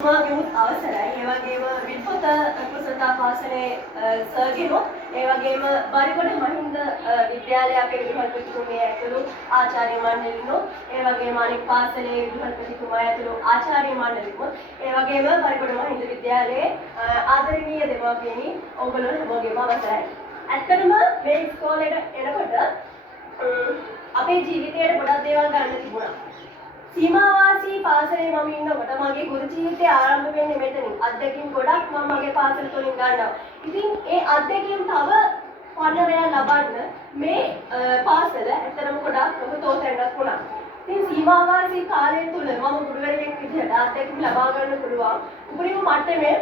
මාගෙමුත් අවසරයි. ඒ වගේම විල්පොත කුසලතා පාසලේ සර්ගෙනු ඒ වගේම බරිගොඩ මහින්ද විද්‍යාලය අපේ විදුහල්පතිතුමිය ඇතුළු ආචාර්ය මණ්ඩලිනු ඒ වගේම අනෙක් පාසලේ විදුහල්පතිතුමා ඇතුළු ආචාර්ය මණ්ඩලිනු ඒ වගේම බරිගොඩ මහින්ද විද්‍යාලයේ ආදරණීය දෙමාපියනි ඔයගොල්ලෝ හැමෝගෙම අවසරයි. ඇත්තටම මේ ඉස්කෝලේට එනකොට අපේ ජීවිතේට ගොඩක් දේවල් ගන්න තිබුණා. සීමාවාසී පාසලේ මම ඉන්නකොට මගේ ගුරු ජීවිතය ආරම්භ වෙන්නේ මෙතනින්. අත්දැකීම් ගොඩක් මම මගේ පාසල තුලින් ගන්නවා. ඉතින් ඒ අත්දැකීම් තව පන්නරයක් ලබන්න මේ පාසල ඇත්තටම ගොඩක් ලොකු තෝතැන්නක් වුණා. ඉතින් සීමාවාසී කාලය තුල මම ගුරුවරයෙක් විදිහට අත්දැකීම් ලබා ගන්න පුළුවන්. උපරිම මට්ටමේ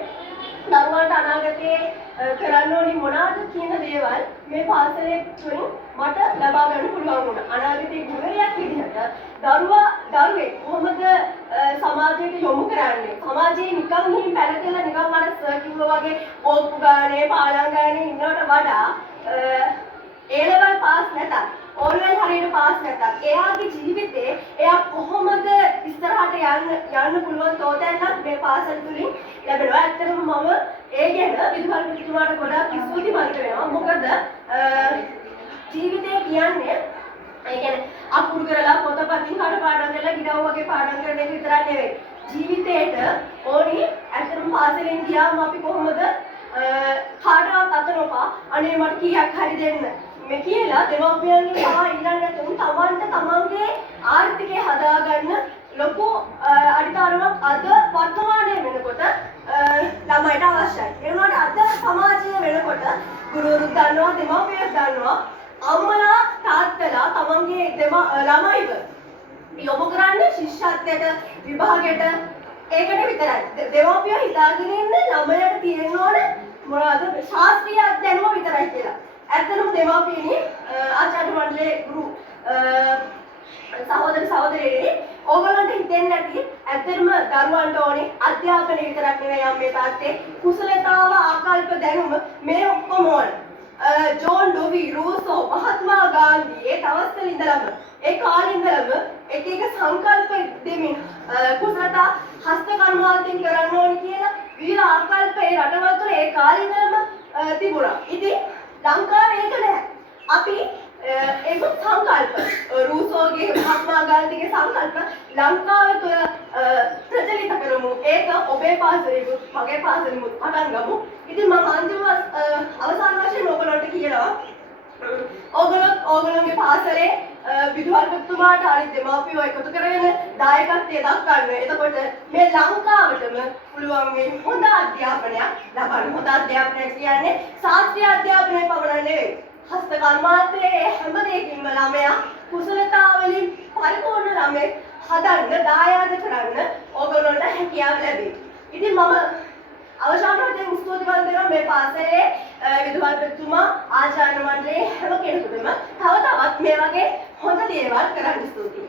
දරුවන්ට අනාගතයේ කරන්න ඕනි මොනවාද කියන දේවල් මේ පාසලේ තුලින් මට ලබා ගන්න පුළුවන් වුණා. අනාගතයේ ගුරුවරයෙක් විදිහට දරුවෙක් කොහොමද සමාජයට යොමු කරන්නේ? සමාජයේ නිකන් ගිහින් පැනකලා නිකන් අර සර් කිව්වා වගේ ඕප්පු ගානේ පාලම් ගානේ ඉන්නවට වඩා A level පාස් නැතත් ඕන්ලයින් හරියට පාස් නැතත් එයාගේ ජීවිතේ එයා කොහොමද ඉස්සරහට යන්න පුළුවන් තෝතැන්නක් මේ පාසල තුලින් ලැබෙනවා. ඇත්තටම මම ඒ ගැන විදුහල්පතිතුමාට ගොඩාක් ස්තුතිවන්ත වෙනවා. මොකද ජීවිතේ කියන්නේ ඒ කියන්නේ අකුරු කරලා පොතපතින් කඩපාඩම් කරලා ගිරව් වගේ පාඩම් කරන එක විතරක් නෙවෙයි. ජීවිතේට ඕනි ඇත්තටම පාසලෙන් ගියාම අපි කොහොමද කාටවත් අත නොපා අනේ මට කීයක් හරි දෙන්න මේ කියලා දෙමව්පියන්ගේ පවා ඊළඟට තමන්ට තමන්ගේ ආර්ථිකය හදාගන්න ලොකු අඩිතාරමක් අද වර්තමානයේ වෙනකොට ළමයිට අවශ්‍යයි. ඒ වුණාට අද සමාජය වෙනකොට ගුරුවරු දන්නවා දෙමව්පියෝ දන්නවා අම්මලා තාත්තලා තමන්ගේ ළමයිව යොමු කරන්නේ ශිෂ්‍යත්වයට විභාගයට ඒකට විතරයි. දෙමව්පියෝ හිතාගෙන ඉන්නේ ළමයට තියෙන්න ඕන මොනවද ශාස්ත්‍රීය දැනුම විතරයි කියලා. ඇත්තටම දෙමව්පියනි ආචාර්ය මණ්ඩලයේ ගුරු සහෝදර සහෝදරියනි ඕගොල්ලන්ට හිතෙන්නේ නැති ඇත්තටම දරුවන්ට ඕනේ අධ්‍යාපනය විතරක් නෙවෙයි අම්මේ තාත්තේ කුසලතාව ආකල්ප දැනුම මේ ඔක්කොම ඕන. ජෝන් ඩොවි රූසෝ මහත්මා ගාන්ධි ඒ තවස්වල ඉඳලම ඒ කාලේ ඉඳලම එක එක සංකල්ප දෙමින් කුසලතා හස්ත කර්මාන්තයෙන් කරන්න ඕනේ කියලා විවිධ ආකල්ප ඒ රටවල් තුළ ඒ කාලේ ඉඳලම තිබුණා. ඉතින් ලංකාවේ ඒක නැහැ. අපි ඒක සංකල්ප රූසෝගේ මහත්මා ගාන්ධිගේ සංකල්ප ලංකාව තුළ ප්‍රචලිත කරමු. ඒක ඔබේ පාසලෙමුත් මගේ පාසලෙමුත් පටන් ගමු. ඉතින් මම අන්තිම අවසාන වශයෙන් ඔයගොල්ලන්ට කියනවා ඕගොල්ලන්ගේ පාසලේ විදුහල්පතිතුමාට අනිත් දෙමාපියෝ එකතු කරගෙන දායකත්වයේ දක්වන්න. එතකොට මේ ලංකාවටම පුළුවන් මේ හොඳ අධ්‍යාපනයක් ලබන්න. හොඳ අධ්‍යාපනයක් කියන්නේ ශාස්ත්‍රීය අධ්‍යාපනය පමණ නෙවෙයි. හස්ත කර්මාන්තයේ හැම දෙයකින්ම ළමයා කුසලතාවලින් පරිපූර්ණ ළමෙක් හදන්න දායාද කරන්න ඕගොල්ලන්ට හැකියාව ලැබේ. ඉතින් මම අවසාන වශයෙන් ස්තුතිවන්ත වෙනවා මේ පාසලේ විදුහල්පතිතුමා ආචාර්ය මණ්ඩලයේ හැම කෙනෙකුටම තව තවත් මේ වගේ හොඳ දේවල් කරන්න ස්තුතියි.